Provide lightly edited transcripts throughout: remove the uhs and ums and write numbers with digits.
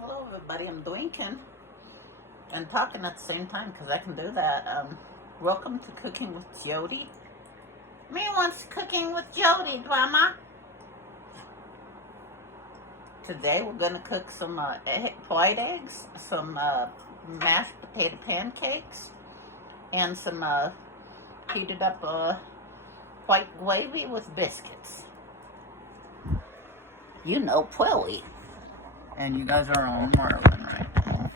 Hello, everybody. I'm drinking and talking at the same time because I can do that. Welcome to Cooking with Jodi. Me wants Cooking with Jodi drama. Today we're gonna cook some white eggs, some mashed potato pancakes, and some heated up white gravy with biscuits. You know, Pwelly. And you guys are on Marlin right now.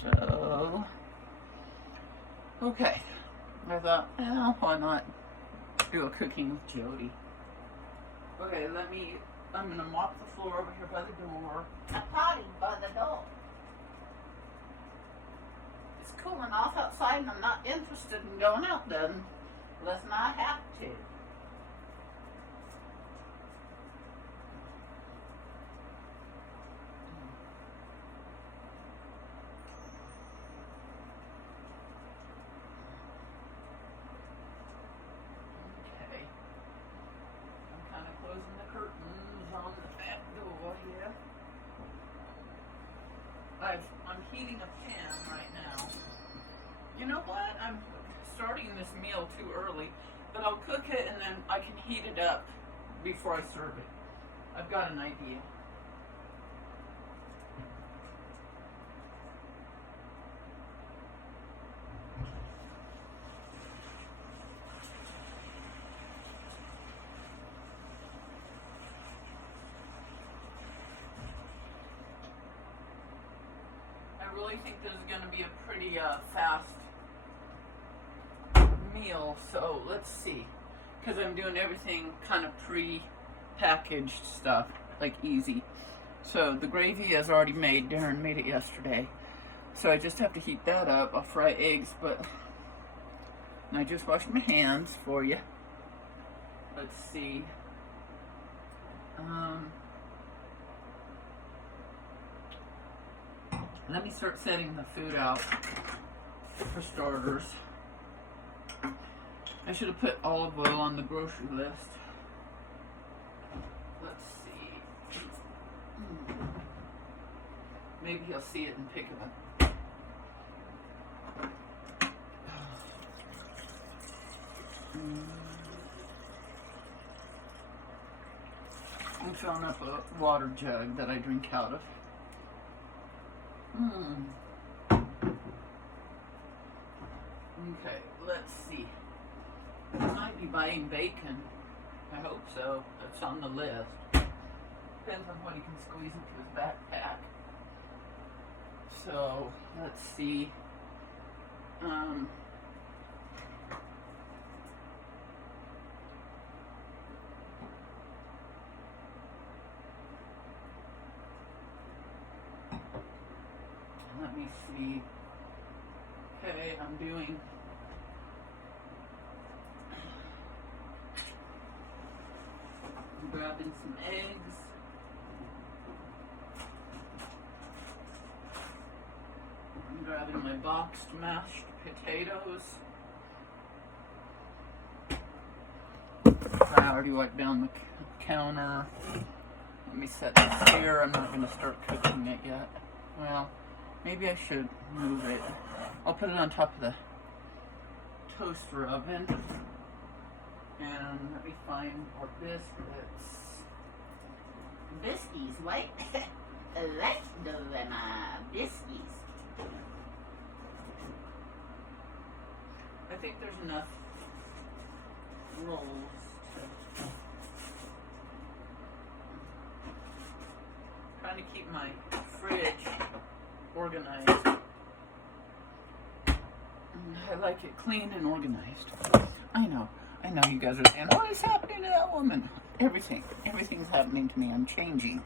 So, okay. I thought, why not do a Cooking with Jodi? Okay, I'm gonna mop the floor over here by the door. I'm potting by the door. It's cooling off outside and I'm not interested in going out then, unless I have to. Closing the curtains on the back door here. I'm heating a pan right now. You know what? I'm starting this meal too early, but I'll cook it and then I can heat it up before I serve it. I've got an idea. I really think this is going to be a pretty fast meal, so let's see, because I'm doing everything kind of pre-packaged stuff, like easy. So the gravy is already made. Darren made it yesterday, so I just have to heat that up. I'll fry eggs, and I just washed my hands for you. Let's see. Let me start setting the food out for starters. I should have put olive oil on the grocery list. Let's see. Maybe he'll see it and pick it up. I'm filling up a water jug that I drink out of. Okay, let's see. I might be buying bacon. I hope so. That's on the list. Depends on what he can squeeze into his backpack. So, let's see. Let me see. Okay, I'm grabbing some eggs. I'm grabbing my boxed mashed potatoes. I already wiped down the counter. Let me set this here. I'm not going to start cooking it yet. Well, maybe I should move it. I'll put it on top of the toaster oven. And let me find our biscuits. Biscuits, right? Let's do them, biscuits. I think there's enough rolls to... Trying to keep my fridge organized. I like it clean and organized. I know you guys are saying, what is happening to that woman? Everything's happening to me. I'm changing.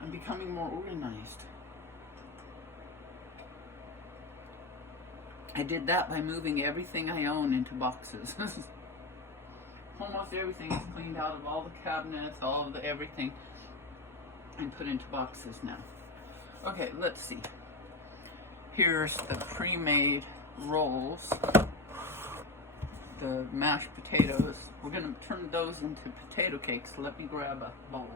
I'm becoming more organized. I did that by moving everything I own into boxes. Almost everything is cleaned out of all the cabinets, all of the everything, and put into boxes now. Okay, let's see. Here's the pre-made rolls the mashed potatoes. We're going to turn those into potato cakes. So let me grab a bowl.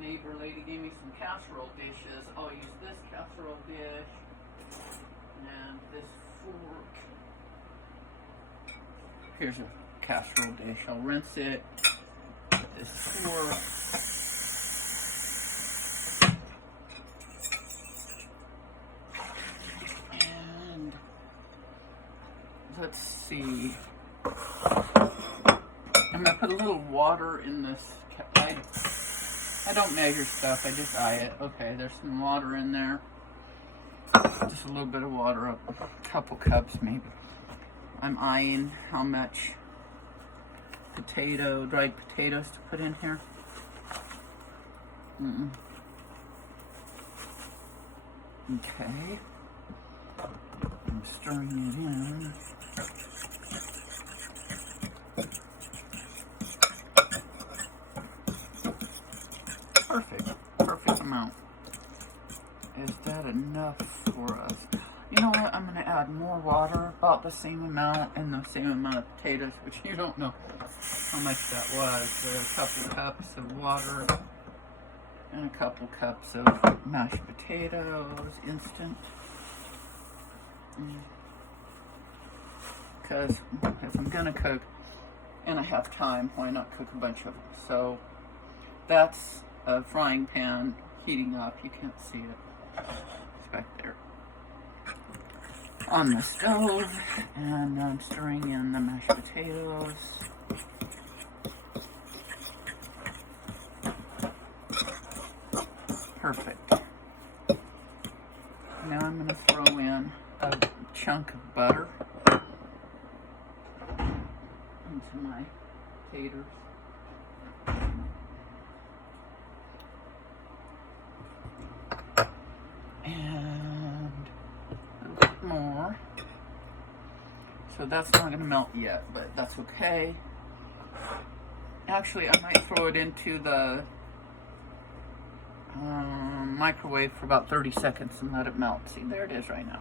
Neighbor lady gave me some casserole dishes. I'll use this casserole dish and this fork. Here's a casserole dish. I'll rinse it. This fork. And let's see. I'm gonna put a little water in this. I don't measure stuff, I just eye it. Okay, there's some water in there. Just a little bit of water, a couple cups maybe. I'm eyeing how much dried potatoes to put in here. Okay. I'm stirring it in. Perfect amount. Is that enough for us? You know what? I'm going to add more water, about the same amount, and the same amount of potatoes, which you don't know how much that was. A couple cups of water and a couple cups of mashed potatoes, instant. Because if I'm going to cook and I have time, why not cook a bunch of them? So that's a frying pan heating up. You can't see it. It's back there on the stove, and I'm stirring in the mashed potatoes. Perfect. Now I'm going to throw in a chunk of butter into my taters. And a little bit more. So that's not going to melt yet, but that's okay. Actually, I might throw it into the microwave for about 30 seconds and let it melt. See, there it is right now.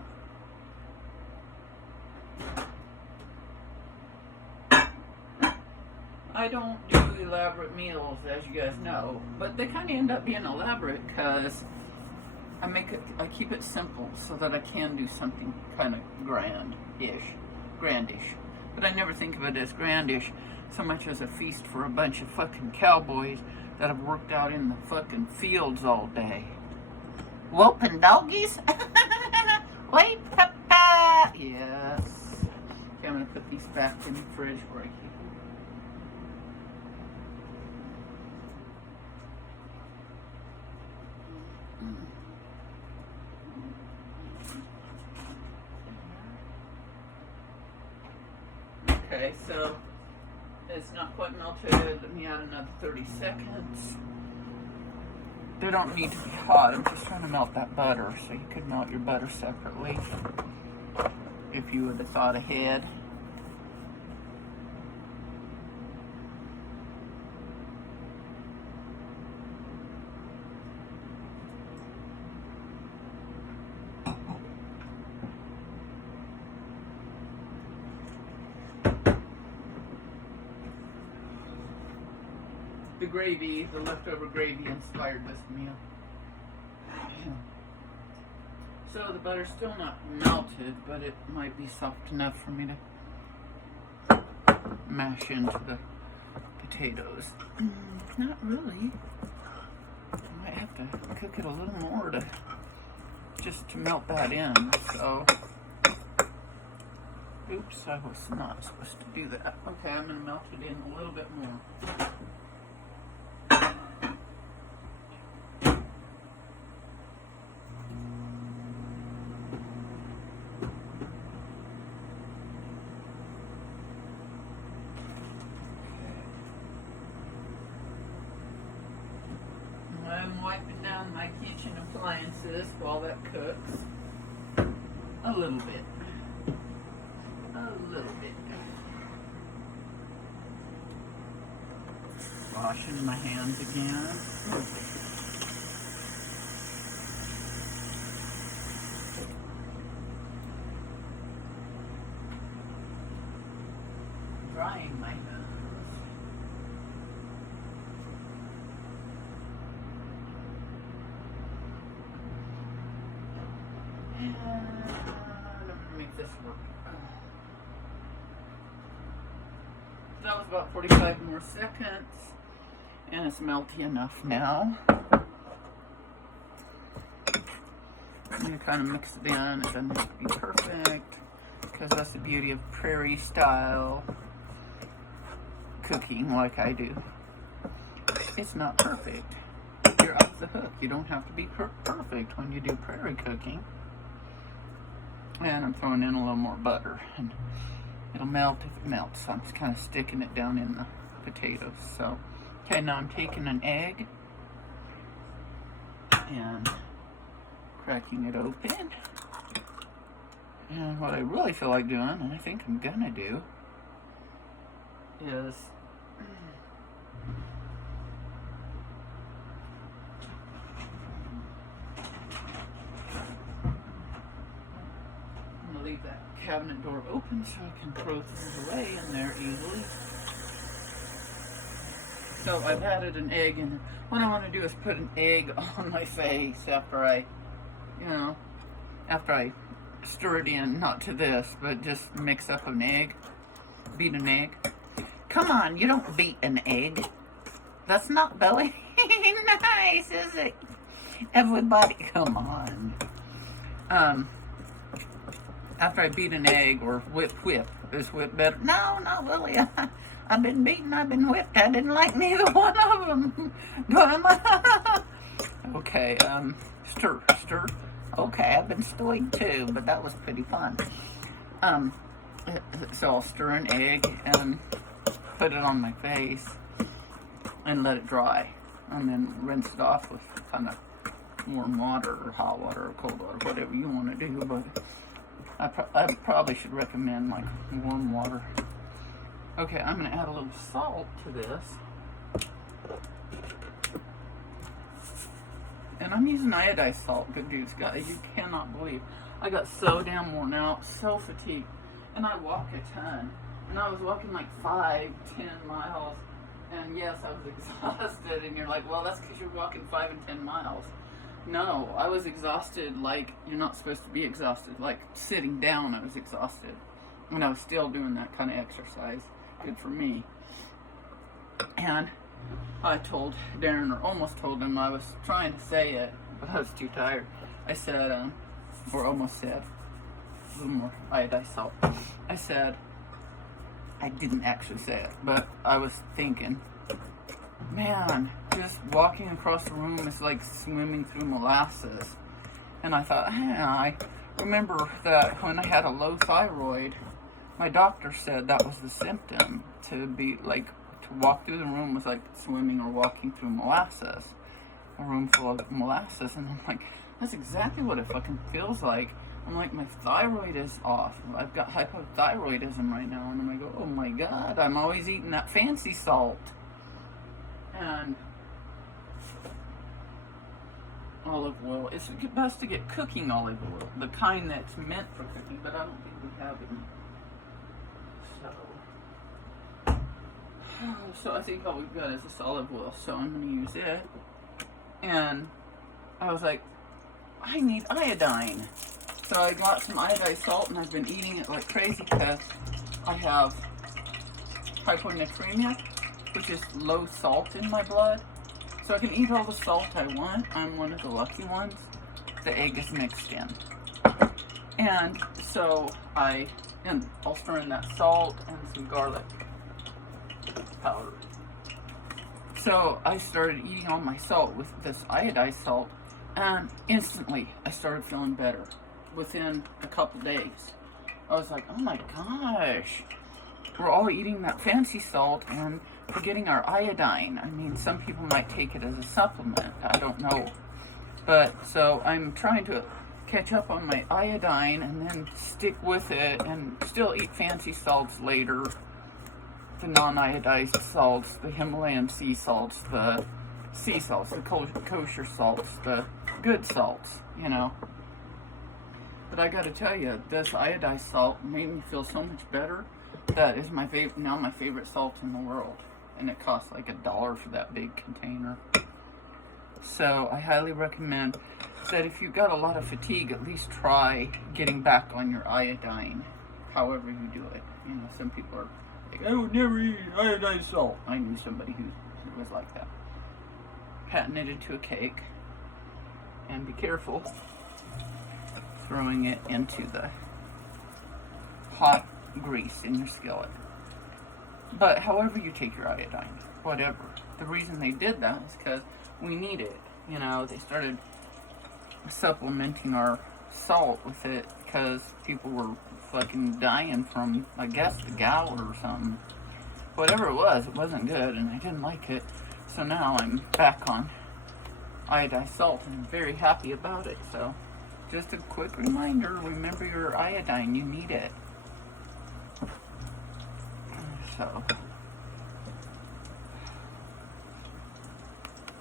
I don't do elaborate meals, as you guys know, but they kind of end up being elaborate because I keep it simple so that I can do something kind of grandish. But I never think of it as grandish so much as a feast for a bunch of fucking cowboys that have worked out in the fucking fields all day. Whoopin' doggies? Wait, papa! Yes. Okay, I'm gonna put these back in the fridge where I keep them. Okay, so it's not quite melted. Let me add another 30 seconds. They don't need to be hot. I'm just trying to melt that butter, so you could melt your butter separately if you would have thought ahead. The gravy, the leftover gravy inspired this meal. So the butter's still not melted, but it might be soft enough for me to mash into the potatoes. Not really. I might have to cook it a little more just to melt that in. So, oops, I was not supposed to do that. Okay, I'm going to melt it in a little bit more. around my kitchen appliances while that cooks. A little bit. A little bit. Washing my hands again. Drying my hands. And I'm gonna make this work. That was about 45 more seconds. And it's melty enough now. I'm gonna kind of mix it in. It doesn't have to be perfect, because that's the beauty of prairie style cooking like I do. It's not perfect. You're off the hook. You don't have to be perfect when you do prairie cooking. And I'm throwing in a little more butter, and it'll melt if it melts. So I'm just kind of sticking it down in the potatoes. So, okay, now I'm taking an egg and cracking it open. And what I really feel like doing, and I think I'm gonna do, is I'm gonna leave that cabinet door open so I can throw things away in there easily. So I've added an egg, and what I want to do is put an egg on my face after I, after I stir it in, not to this, but just mix up an egg, beat an egg. Come on, you don't beat an egg. That's not very nice, is it? Everybody, come on. After I beat an egg, or whip, is whip better? No, not really. I've been beaten, I've been whipped. I didn't like neither one of them. Okay, stir. Okay, I've been stirring too, but that was pretty fun. So I'll stir an egg and put it on my face and let it dry, and then rinse it off with kind of warm water or hot water or cold water, whatever you want to do. But I probably should recommend like warm water. Okay, I'm going to add a little salt to this. And I'm using iodized salt, good news, guys. You cannot believe. I got so damn worn out, so fatigued. And I walk a ton. And I was walking like 5-10 miles. And yes, I was exhausted. And you're like, well, that's because you're walking 5 and 10 miles. No, I was exhausted like you're not supposed to be exhausted. Like sitting down, I was exhausted. And I was still doing that kind of exercise. Good for me. And I told Darren, or almost told him, I was trying to say it, but I was too tired. I said, or almost said, a little more iodized salt. I said, I didn't actually say it, but I was thinking, man, just walking across the room is like swimming through molasses. And I thought, I remember that when I had a low thyroid, my doctor said that was the symptom, to be like, to walk through the room was like swimming or walking through molasses, a room full of molasses. And I'm like, that's exactly what it fucking feels like. I'm like, my thyroid is off. I've got hypothyroidism right now. And I'm like, oh my God, I'm always eating that fancy salt. And olive oil. It's best to get cooking olive oil, the kind that's meant for cooking, but I don't think we have any. So I think all we've got is this olive oil, so I'm going to use it. And I was like, I need iodine. So I got some iodized salt, and I've been eating it like crazy because I have hyponatremia, which is low salt in my blood. So I can eat all the salt I want. I'm one of the lucky ones. The egg is mixed in. And so I'll stir in that salt and some garlic powder. So I started eating all my salt with this iodized salt, and instantly I started feeling better within a couple days. I was like, oh my gosh, we're all eating that fancy salt and forgetting our iodine. I mean, some people might take it as a supplement. I don't know. But so I'm trying to catch up on my iodine and then stick with it and still eat fancy salts later. The non-iodized salts, the Himalayan sea salts, the sea salts, the kosher salts, the good salts, you know. But I gotta tell you, this iodized salt made me feel so much better. That is my now my favorite salt in the world. And it costs like $1 for that big container. So I highly recommend that if you've got a lot of fatigue, at least try getting back on your iodine, however you do it. You know, some people are like, I would never eat iodized salt. I knew somebody who was like that. Patting it to a cake. And be careful throwing it into the hot grease in your skillet. But however you take your iodine, whatever. The reason they did that was because we need it. You know, they started supplementing our salt with it because people were fucking dying from, I guess, the gout or something. Whatever it wasn't good, and I didn't like it. So now I'm back on iodized salt, and I'm very happy about it. So just a quick reminder, remember your iodine, you need it.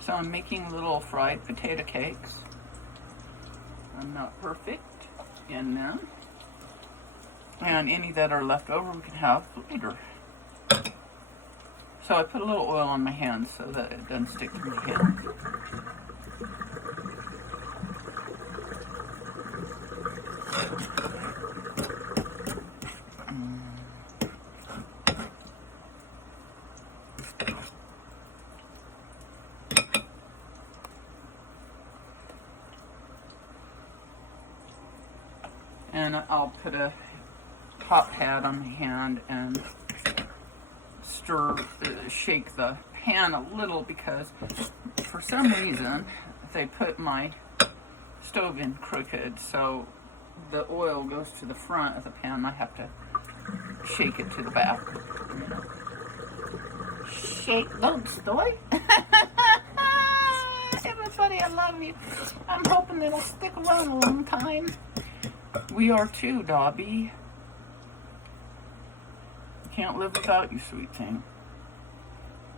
So I'm making little fried potato cakes. I'm not perfect in them. And any that are left over we can have later. So I put a little oil on my hands so that it doesn't stick to my hand. And I'll put a hot pad on my hand and shake the pan a little because for some reason they put my stove in crooked, so the oil goes to the front of the pan. I have to shake it to the back. Shake, don't stoy. Everybody, I love you. I'm hoping it'll stick around a long time. We are too, Dobby. Can't live without you, sweet thing.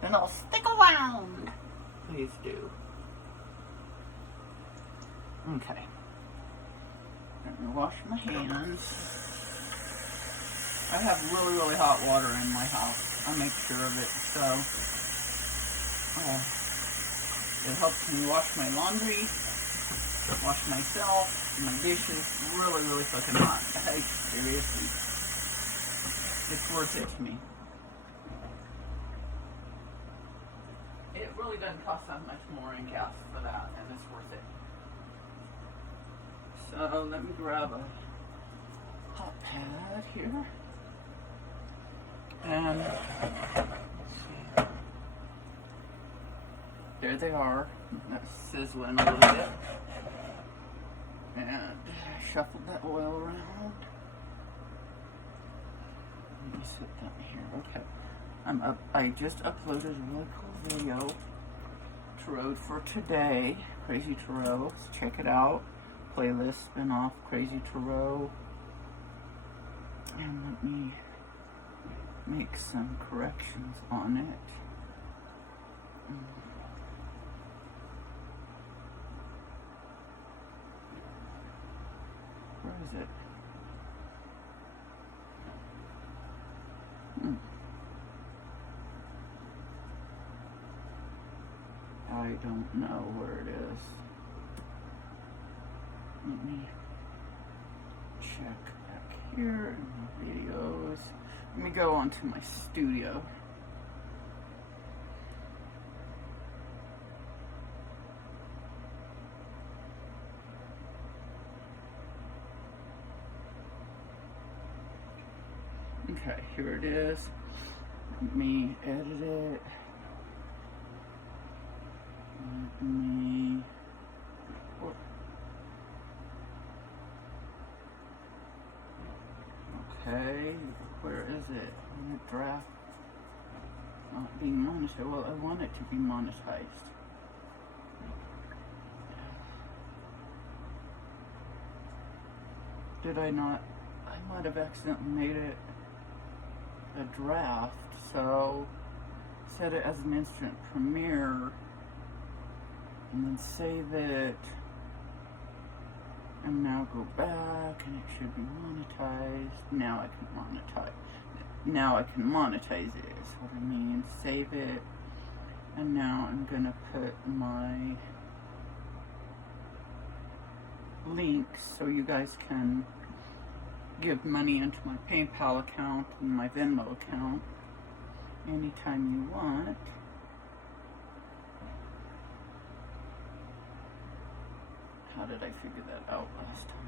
And I'll stick around. Please do. Okay. Let me wash my hands. I have really, really hot water in my house. I make sure of it, so it helps me wash my laundry, wash myself, my dishes. Really, really fucking hot. Like, seriously. It's worth it to me. It really doesn't cost that much more in gas for that, and it's worth it. So let me grab a hot pad here. And let's see. There they are. That's sizzling a little bit. And shuffle that oil around. Let me sit down here. Okay. I just uploaded a really cool video. Tarot for today. Crazy Tarot. Let's check it out. Playlist spin-off Crazy Tarot. And let me make some corrections on it. Where is it? I don't know where it is. Let me check back here in the videos. Let me go onto my studio. Okay, here it is. Let me edit it. Let me... Okay, where is it? In the draft. Not being monetized. Well, I want it to be monetized. did I not? I might have accidentally made it a draft, so set it as an instant premiere and then save it, and now go back and it should be monetized. Now I can monetize it is what I mean. Save it, and now I'm gonna put my links so you guys can give money into my PayPal account and my Venmo account anytime you want. How did I figure that out last time?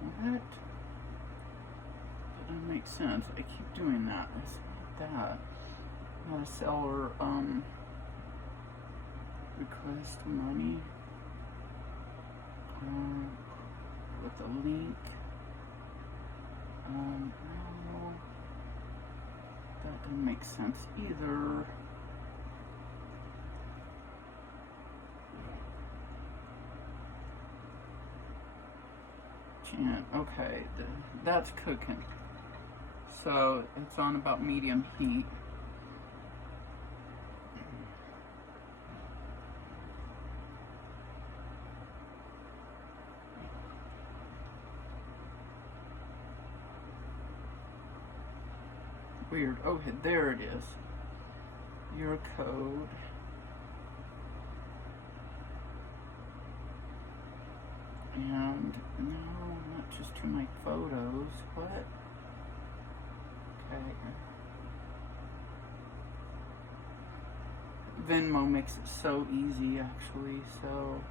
What? That doesn't make sense. I keep doing that. It's not that. Not a seller request money with a link. No, that doesn't make sense either. Okay, that's cooking. So it's on about medium heat. Weird. Oh, there it is. Your code. And no, not just to my photos. What? Okay. Venmo makes it so easy, actually. So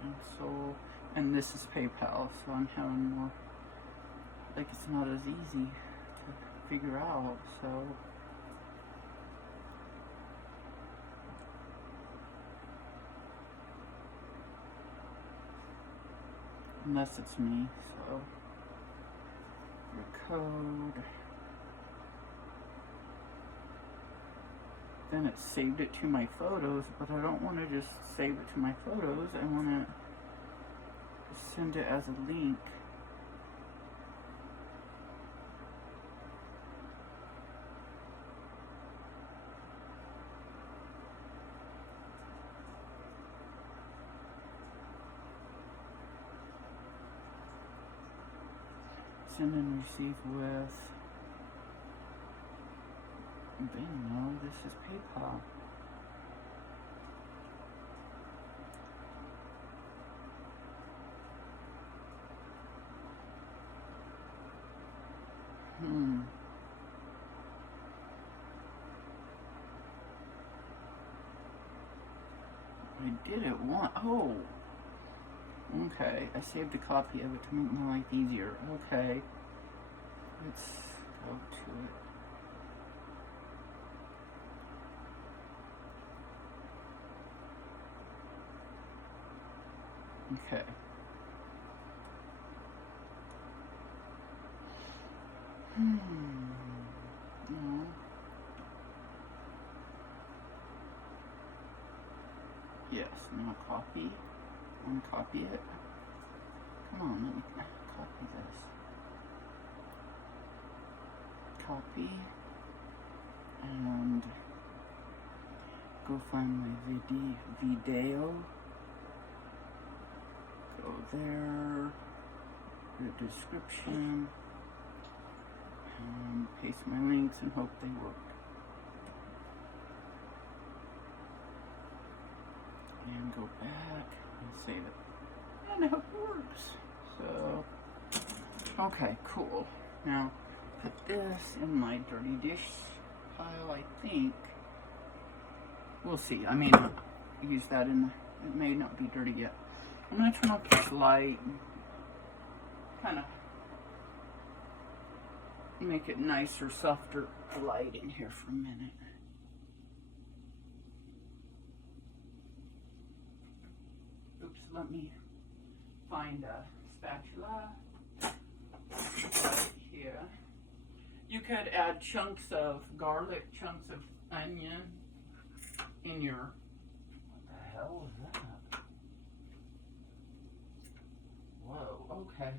cancel. And this is PayPal, so I'm having more, like, it's not as easy to figure out, so. Unless it's me, so. Your code. Then it saved it to my photos, but I don't want to just save it to my photos. I want to send it as a link. Send and receive with Venmo. This is PayPal. I did it once. Oh. Okay. I saved a copy of it to make my life easier. Okay. Let's go to it. Okay. No. Yes, now copy. Uncopy it. Come on, let me copy this. Copy. And go find my video. Go there. The description. And paste my links and hope they work. And go back and save it. And I hope it works. So, okay, cool. Now, put this in my dirty dish pile, I think. We'll see. I may not use that in, it may not be dirty yet. I'm going to turn off this light and kind of make it nicer, softer light in here for a minute. Oops, let me find a spatula right here. You could add chunks of garlic, chunks of onion in your, what the hell is that? Whoa, okay.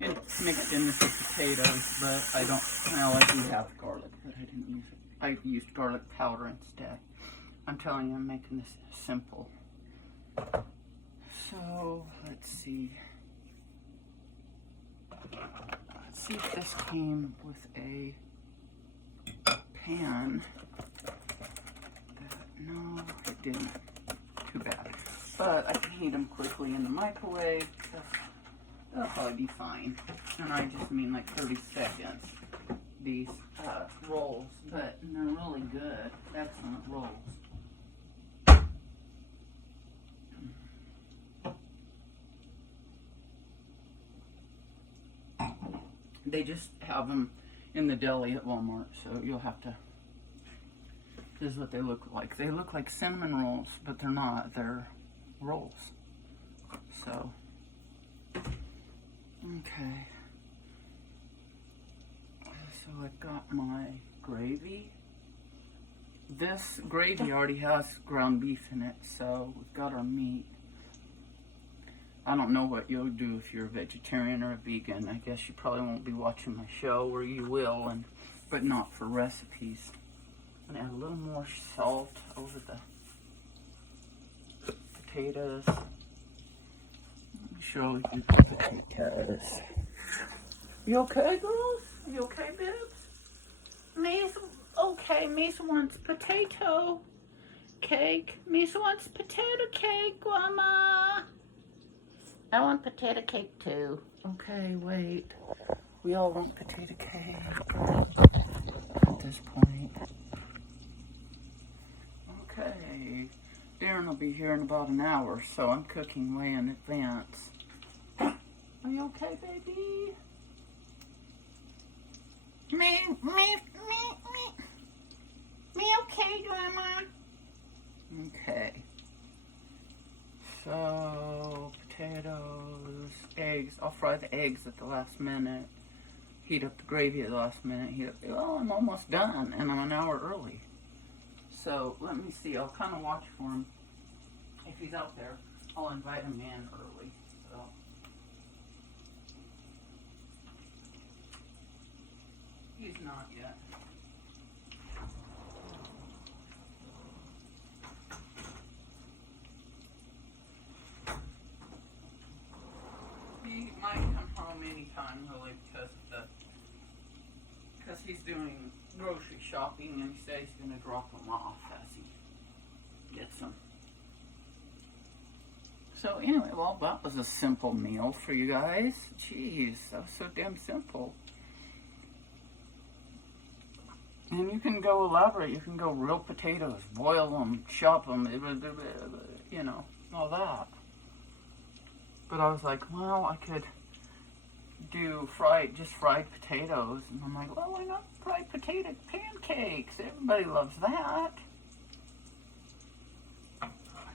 It's mixed in with the potatoes, but I don't, well, I do have garlic, but I didn't use it. I used garlic powder instead. I'm telling you, I'm making this simple. So, let's see. Let's see if this came with a pan. No, it didn't. Too bad. But I can heat them quickly in the microwave. That'll probably be fine. And I just mean like 30 seconds. These rolls, but they're really good. Excellent rolls. They just have them in the deli at Walmart, so you'll have to. This is what they look like. They look like cinnamon rolls, but they're not. They're rolls. So, okay. So I've got my gravy. This gravy already has ground beef in it, so we've got our meat. I don't know what you'll do if you're a vegetarian or a vegan. I guess you probably won't be watching my show, or you will, but not for recipes. I'm gonna add a little more salt over the potatoes. Let me show you the potatoes. You okay, girls? You okay, Bibs? Mace, okay, Mace wants potato cake. Mace wants potato cake, Grandma. I want potato cake too. Okay, wait. We all want potato cake at this point. Okay. Darren will be here in about an hour, so I'm cooking way in advance. Are you okay, baby? Me okay, Grandma? Okay. So, potatoes, eggs. I'll fry the eggs at the last minute. Heat up the gravy at the last minute. Oh, I'm almost done, and I'm an hour early. So, let me see. I'll kind of watch for him. If he's out there, I'll invite him in early. So. He's not yet. He might come home anytime, really, because he's doing grocery shopping, and he says he's going to drop them off as he gets them. So anyway, well, that was a simple meal for you guys. Jeez, that was so damn simple. And you can go elaborate. You can go real potatoes, boil them, chop them, you know, all that. But I was like, well, I could do just fried potatoes. And I'm like, well, why not fried potato pancakes? Everybody loves that. Let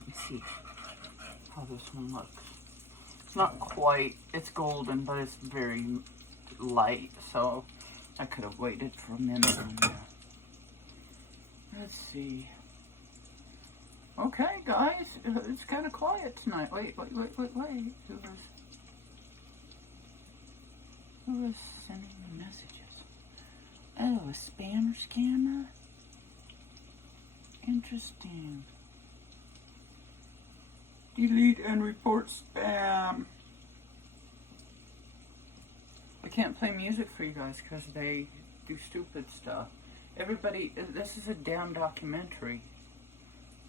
me see how this one looks. It's not quite, it's golden, but it's very light. So I could have waited for a minute. Let's see. Okay, guys, it's kind of quiet tonight. Wait. Who was sending the messages? Oh, a spam or scammer? Interesting. Delete and report spam. I can't play music for you guys because they do stupid stuff. Everybody, this is a damn documentary.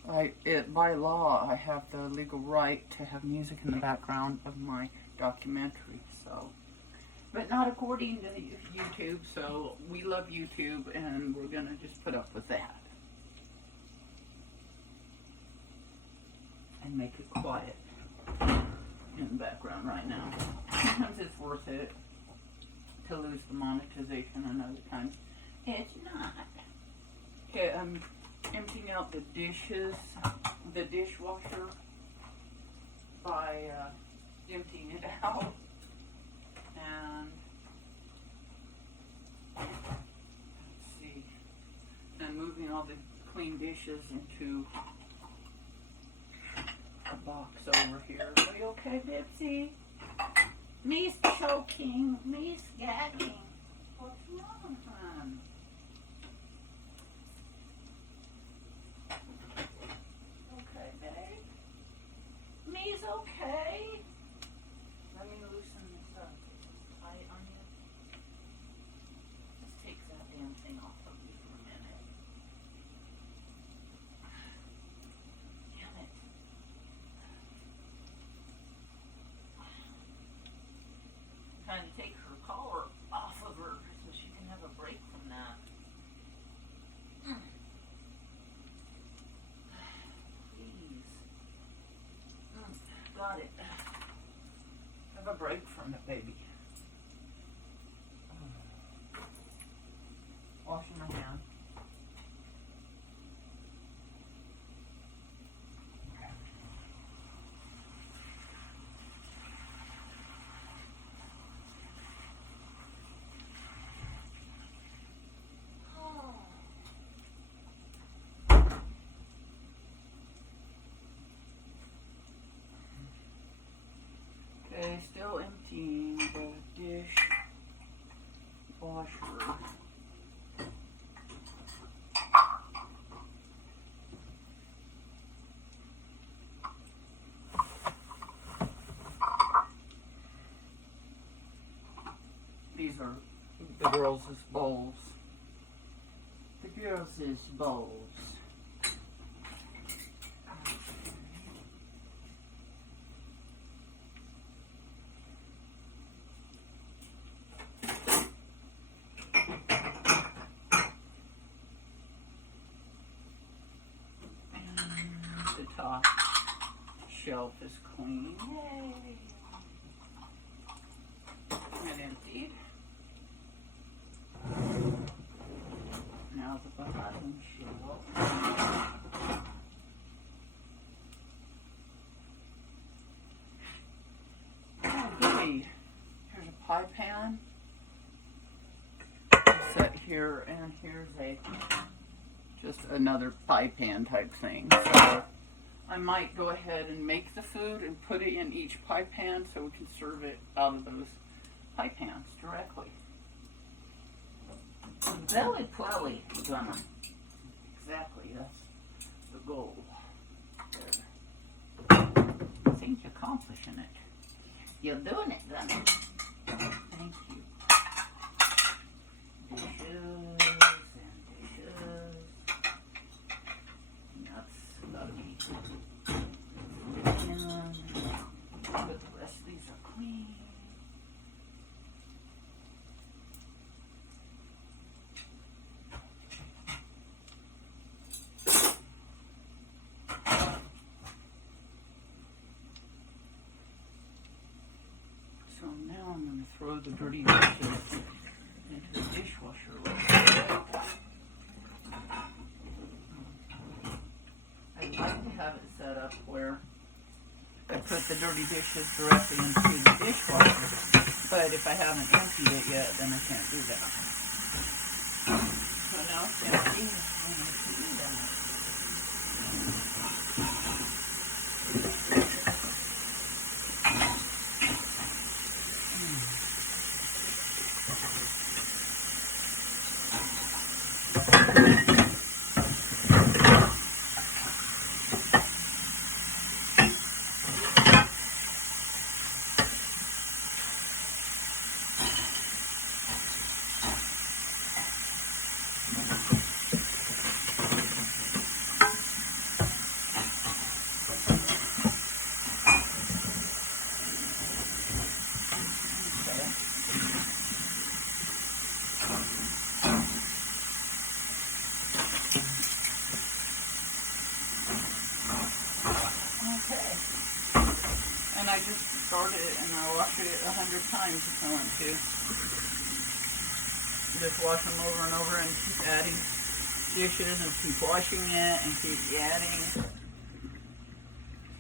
By law, I have the legal right to have music in the background of my documentary, so. But not according to YouTube, so we love YouTube, and we're gonna just put up with that. And make it quiet in the background right now. Sometimes it's worth it to lose the monetization, and other times it's not. Okay, I'm emptying out the dishes, the dishwasher. by emptying it out and let's see, and moving all the clean dishes into a box over here. Are you okay, Bipsy? Me's choking. Me's gagging. What's wrong, hon? Okay, babe? Me's okay? Let me loosen this up. Tight on you. Just take that damn thing off of you for a minute. Damn it. I'm trying to take her collar off of her so she can have a break from that. Please. Got it. Have a break from it, baby. Washing my hands. Okay, still emptying the dish washer. These are the girls' bowls. The girls' bowls. The top shelf is clean. Yay! And emptied. Now the bottom shelf. Oh, goody. Here's a pie pan. Set here, and here's just another pie pan type thing. So I might go ahead and make the food and put it in each pie pan so we can serve it out of those pie pans directly. Very probably gonna. Exactly, that's the goal. There. I think you're accomplishing it. You're doing it, Gunner. Thank you. Dishes. Gotta be but the rest of these are clean. So now I'm going to throw the dirty dishes into the dishwasher real quick. I'd like to have it set up where I put the dirty dishes directly into the dishwasher, but if I haven't emptied it yet, then I can't do that. So now it's empty, I'm going to do that. I just started it and I washed it 100 times if I want to. Just wash them over and over and keep adding dishes and keep washing it and keep adding.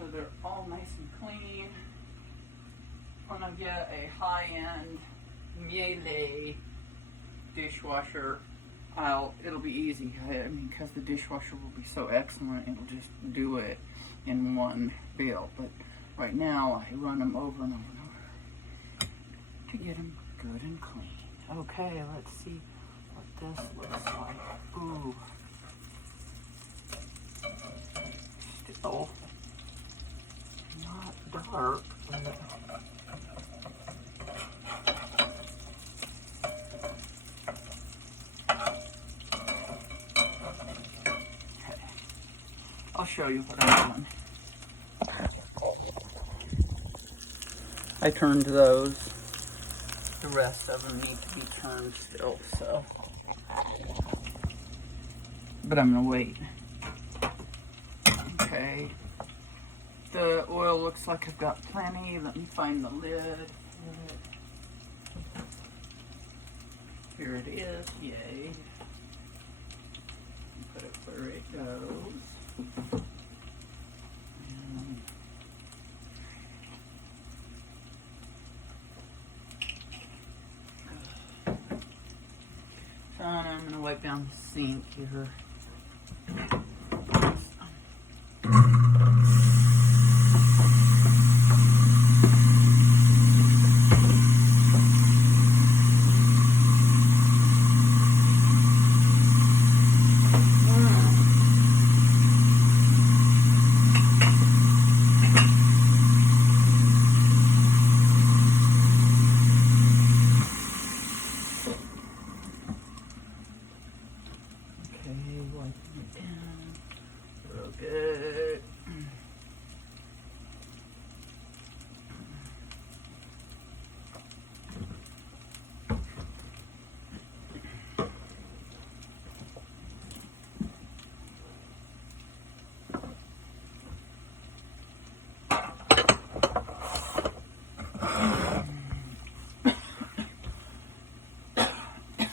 So they're all nice and clean when I get a high-end Miele dishwasher. It'll be easy. I mean, because the dishwasher will be so excellent, it'll just do it in one bill. But right now, I run them over and over and over to get them good and clean. Okay, let's see what this looks like. Ooh. Still not dark, but I'll show you what I'm doing. I turned those. The rest of them need to be turned still, so. But I'm gonna wait. Okay. The oil looks like I've got plenty. Let me find the lid. Here it is. Yay. Put it where it goes. I'm going to wipe down the sink here.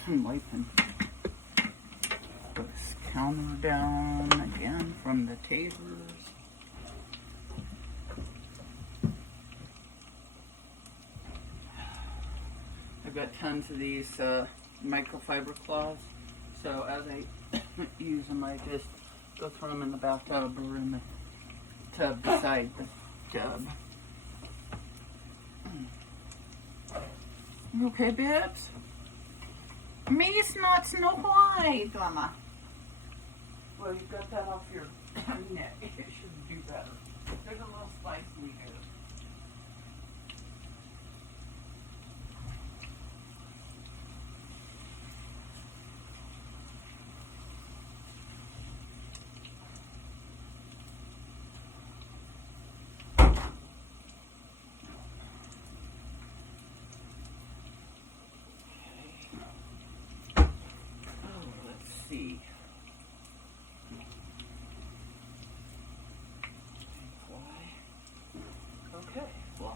Wiping this counter down again from the tasers. I've got tons of these microfiber cloths, so as I use them, I just go throw them in the bathtub or in the tub beside the tub. You okay, Bibs? Me's not Snow White, Mama. Well, you got that off your neck. It should do better. There's a little spice in here. See. Fly. Okay, fly.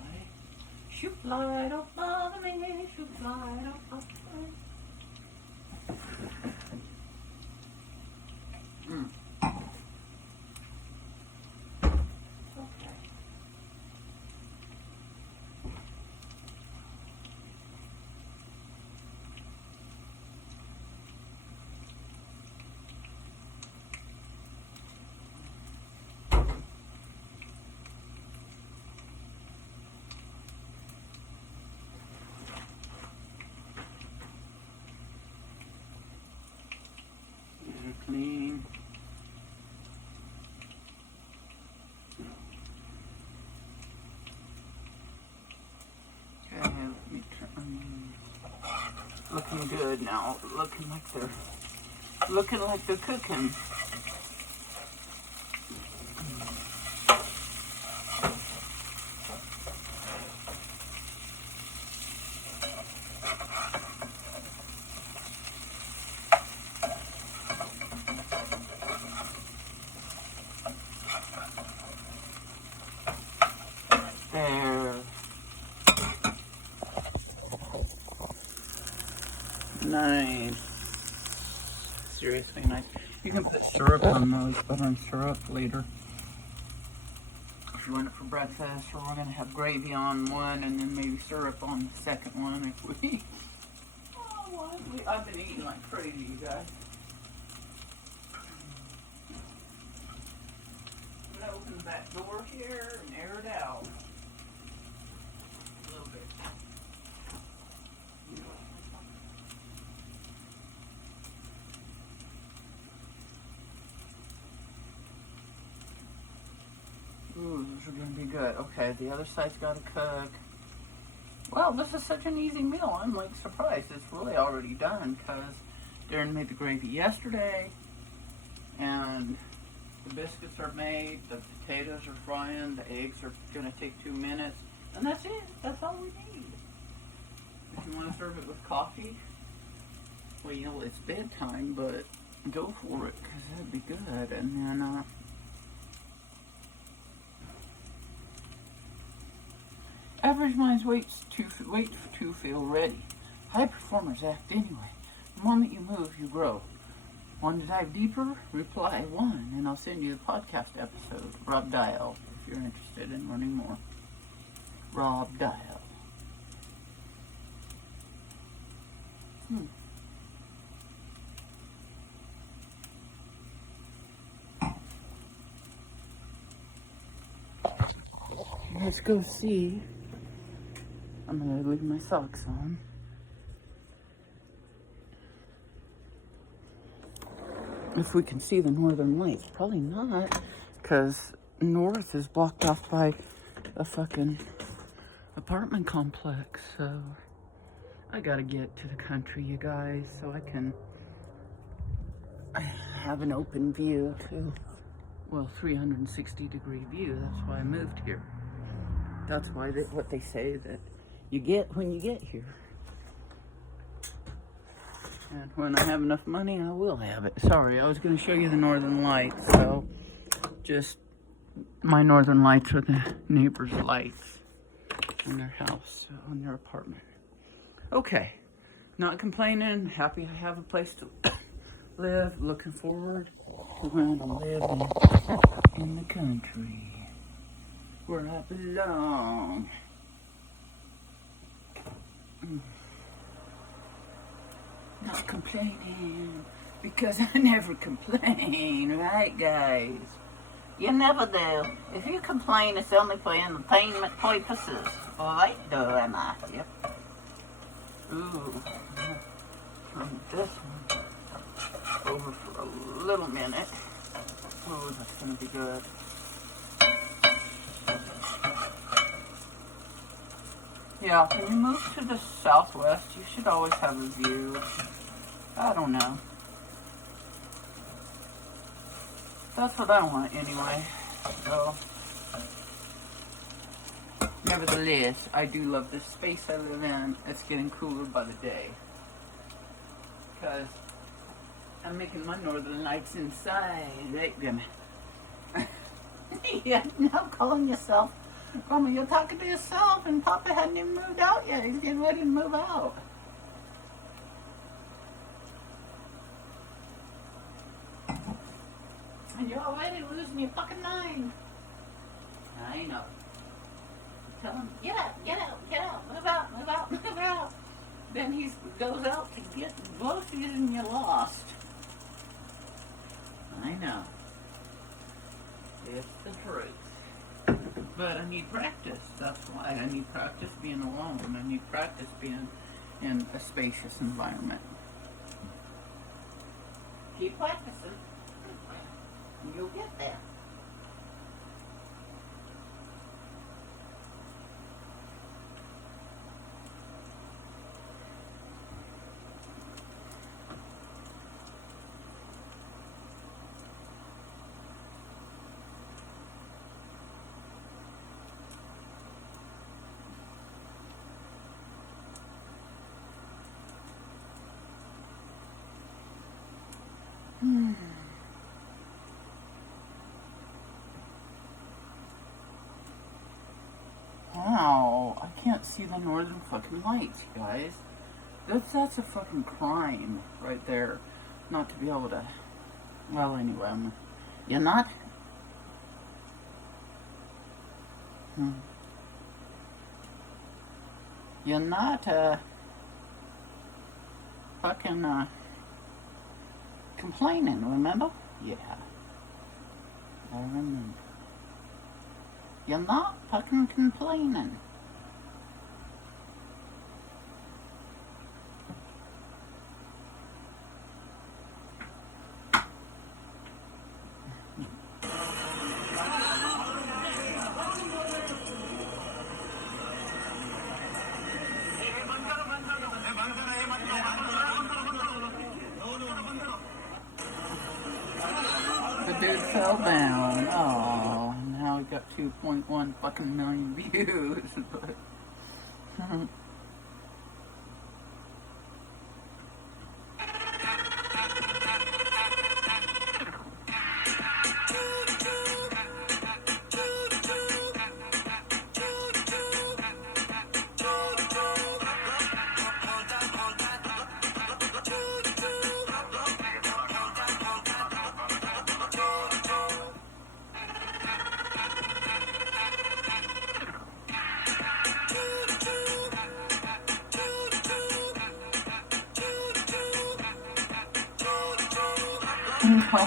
Shoot, fly, don't bother me. Shoot, fly, don't bother me. Okay. Clean. Okay, let me turn. Looking good now. Looking like they're cooking. There. Nice. Seriously nice. You can put syrup on those, butter and syrup later. doing it for breakfast, or we're gonna have gravy on one and then maybe syrup on the second one if we. Oh, I've been eating like crazy, you guys. I'm gonna open the back door here and air it out a little bit. Ooh, those are gonna be good. Okay, the other side's gotta cook. Well, this is such an easy meal. I'm like surprised it's really already done because Darren made the gravy yesterday and the biscuits are made, the potatoes are frying, the eggs are gonna take 2 minutes, and that's it. That's all we need. If you want to serve it with coffee, well, you know, it's bedtime, but go for it because that'd be good. And then, average minds wait to feel ready. High performers act anyway. The moment you move, you grow. Want to dive deeper? Reply 1, and I'll send you the podcast episode. Rob Dial, if you're interested in learning more. Rob Dial. Let's go see. I'm gonna leave my socks on. If we can see the northern lights. Probably not, because north is blocked off by a fucking apartment complex. So I gotta get to the country, you guys, so I can have an open view to, well, 360-degree view. That's why I moved here. That's why what they say that you get when you get here. And when I have enough money, I will have it. Sorry, I was going to show you the northern lights. So, just my northern lights are the neighbor's lights in their house, on their apartment. Okay, not complaining. Happy I have a place to live. Looking forward to when I live in the country where I belong. Not complaining, because I never complain, right, guys? You never do. If you complain, it's only for entertainment purposes. Right, doing I? Yep. Ooh. Turn this one over for a little minute. Oh, that's gonna be good. Yeah, when you move to the southwest, you should always have a view. I don't know. That's what I want anyway. So, nevertheless, I do love this space I live in. It's getting cooler by the day. Because I'm making my northern lights inside. Right, Grandma? Yeah, now calling yourself. Grandma, you're talking to yourself, and Papa hadn't even moved out yet. He's getting ready to move out. And you're already losing your fucking mind. I know. Tell him, get out, get out, get out, move out, move out, move out. Then he goes out to get groceries and you're lost. I know. It's the truth. But I need practice. That's why I need practice being alone. I need practice being in a spacious environment. Keep practicing. And you'll get there. Wow, I can't see the northern fucking lights, you guys. That's a fucking crime right there, not to be able to. Well, anyway, you're not. You're not, fucking, complaining, remember? Yeah. I remember. You're not fucking complaining. The dude fell down. Oh, now we got 2.1 fucking million views. But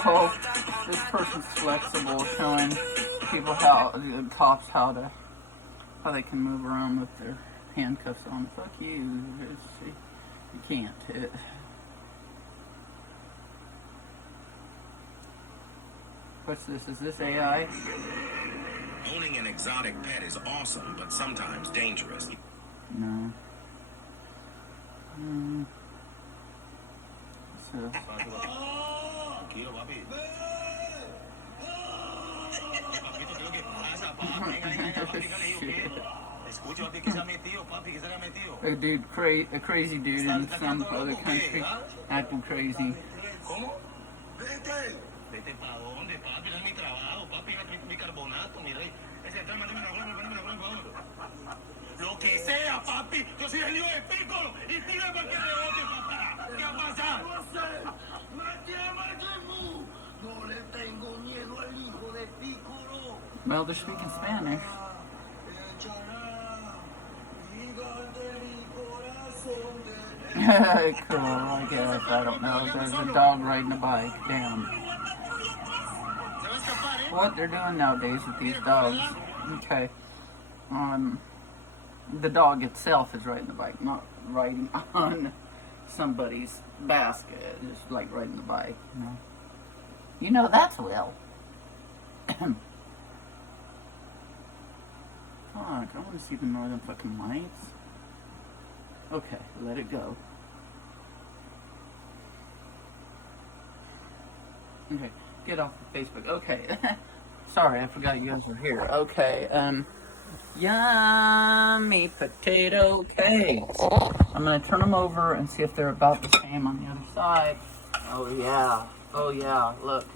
oh, this person's flexible, showing people how the cops how they can move around with their handcuffs on. Fuck you. You can't. What's this? Is this AI? Owning an exotic pet is awesome, but sometimes dangerous. No. So. A crazy dude in some other country acting crazy. Lo que sea, papi. Yo soy el hijo de Piccolo y tira cualquier rebote, papá. ¿Qué va a pasar? No le tengo miedo al hijo de Piccolo. Well, they're speaking Spanish. Cool, I guess. I don't know. There's a dog riding a bike. Damn. What they're doing nowadays with these dogs. Okay. The dog itself is riding the bike, not riding on somebody's basket. It's like riding the bike, you know. You know that's Will. Fuck, I want to see the northern fucking lights. Okay, let it go. Okay, get off the Facebook. Okay. Sorry, I forgot you guys were here. Okay, yummy potato cakes. I'm gonna turn them over and see if they're about the same on the other side. Oh yeah. Oh yeah, look.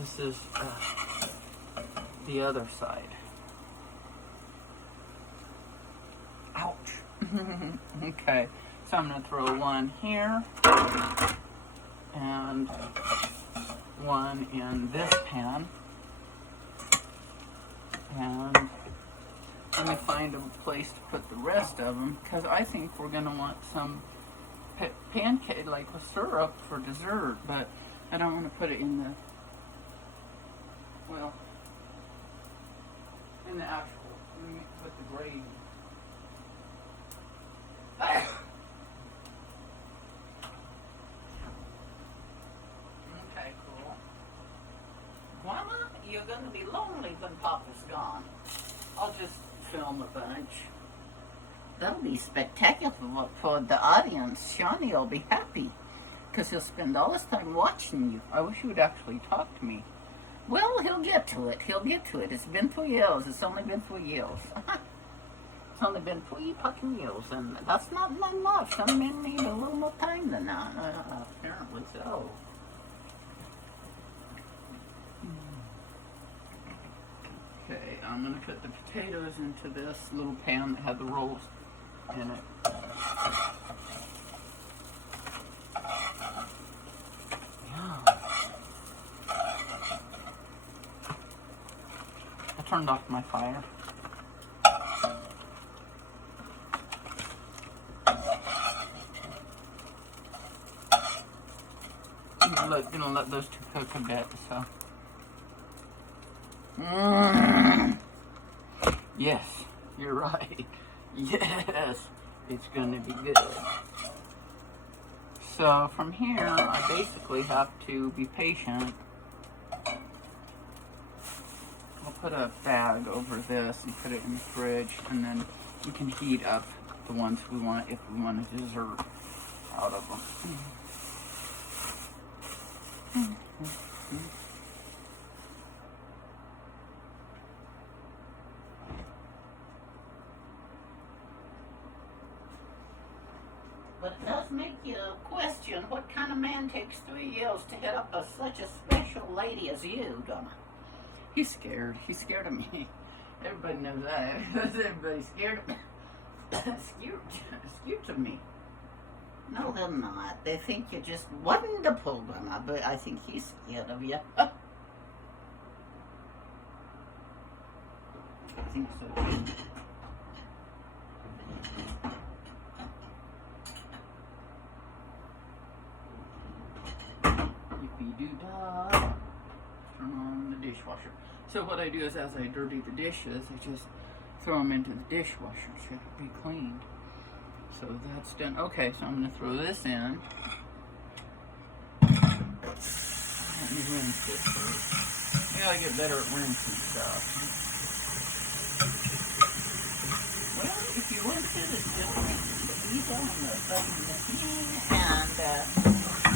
This is the other side. Ouch. Okay, so I'm gonna throw one here and one in this pan. And let me find a place to put the rest of them, because I think we're gonna want some pancake, like with syrup for dessert, but I don't want to put it in the, well, in the actual, let me put the gravy. Okay, cool. Mama, you're gonna be lonely when Papa's gone. I'll just film a bunch. That'll be spectacular for the audience. Shawnee will be happy, because he'll spend all his time watching you. I wish he would actually talk to me. Well, he'll get to it. He'll get to it. It's been 2 years. It's only been 2 years. It's only been 3 fucking years, and that's not enough. Some men need a little more time than that. Apparently so. Okay, I'm going to put the potatoes into this little pan that had the rolls in it. Yeah. I turned off my fire. I'm gonna let those two cook a bit, so. Yes, you're right. Yes, it's gonna be good. So from here, I basically have to be patient. I'll put a bag over this and put it in the fridge, and then we can heat up the ones we want if we want a dessert out of them. But it does make you question what kind of man takes 3 years to hit up such a special lady as you, don't it? He's scared. He's scared of me. Everybody knows that. Everybody's scared of me. scared of me. No, they're not. They think you're just wonderful, Grandma, but I think he's scared of you. I think so. Yippee-doo-dah. Turn on the dishwasher. So what I do is, as I dirty the dishes, I just throw them into the dishwasher so it'll be cleaned. So that's done. Okay, so I'm going to throw this in. Let me rinse this first. I gotta get better at rinsing stuff. Well, if you rinse it, it's just ease on the machine, and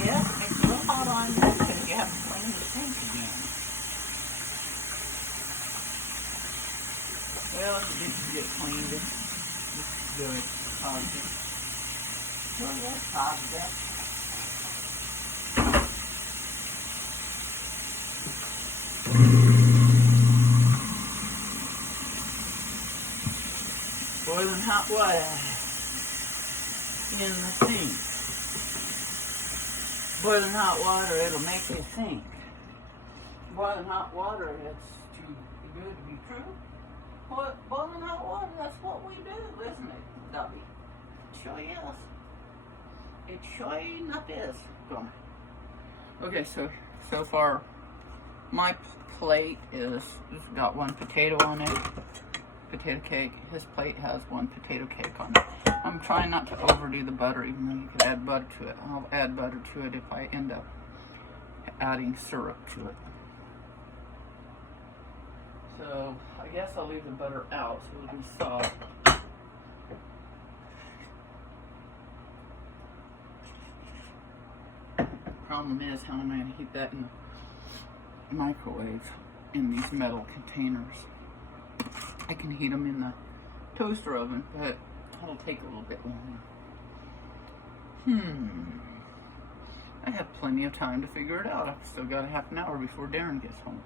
yeah, it's real hot on that because you have to clean the sink again. Well, if it didn't get cleaned, it's good. Positive. Well, that's positive. Boiling hot water in the sink. Boiling hot water, it'll make you think. Boiling hot water, it's too good to be true. Boiling hot water, that's what we do, isn't it, Dobby? It sure is. It sure enough is. Okay, so far, my plate is got one potato on it. Potato cake. His plate has one potato cake on it. I'm trying not to overdo the butter, even though you could add butter to it. I'll add butter to it if I end up adding syrup to it. So I guess I'll leave the butter out so it'll be soft. Problem is, how am I going to heat that in the microwave in these metal containers? I can heat them in the toaster oven, but it'll take a little bit longer. I have plenty of time to figure it out. I've still got a half an hour before Darren gets home.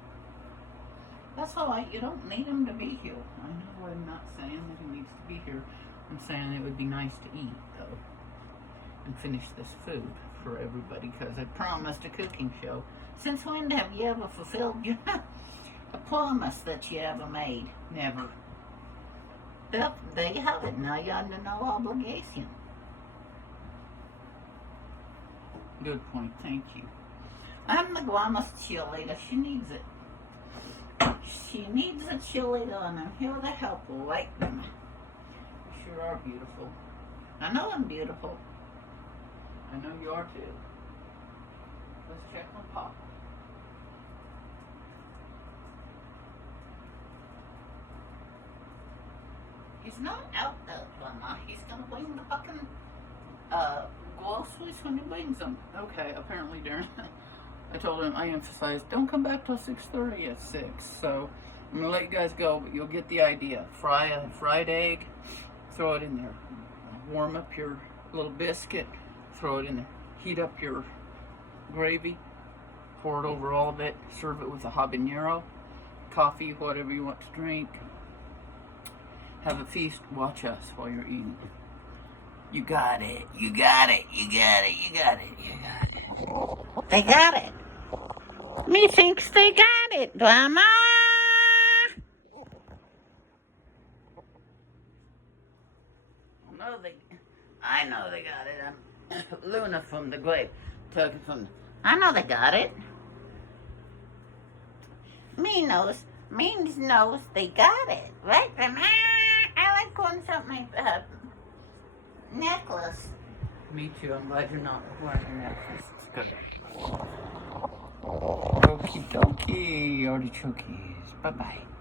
That's all right. You don't need him to be here. I know I'm not saying that he needs to be here. I'm saying it would be nice to eat, though, and finish this food for everybody, because I promised a cooking show. Since when have you ever fulfilled your a promise that you ever made? Never. Well, there you have it. Now you're under no obligation. Good point. Thank you. I'm the grandma's cheerleader. She needs it. She needs a cheerleader, and I'm here to help her, right, Grandma? You sure are beautiful. I know I'm beautiful. I know you are too. Let's check on Papa. He's not out there, Grandma. He's gonna bring the fucking groceries when he brings them. Okay, apparently Darren. I told him, I emphasized, don't come back till 6:30 at 6. So I'm gonna let you guys go, but you'll get the idea. Fry a fried egg, throw it in there. Warm up your little biscuit, throw it in there. Heat up your gravy, pour it over all of it, serve it with a habanero, coffee, whatever you want to drink. Have a feast, watch us while you're eating. You got it, you got it, you got it, you got it, you got it. They got it. Methinks they got it, Grandma. I know they got it. Luna from the grave took it from. I know they got it. Means knows they got it, right? I like going something necklace. Me too. I'm glad you're not wearing a necklace. It's good. Okie dokie, artichokes. Bye bye.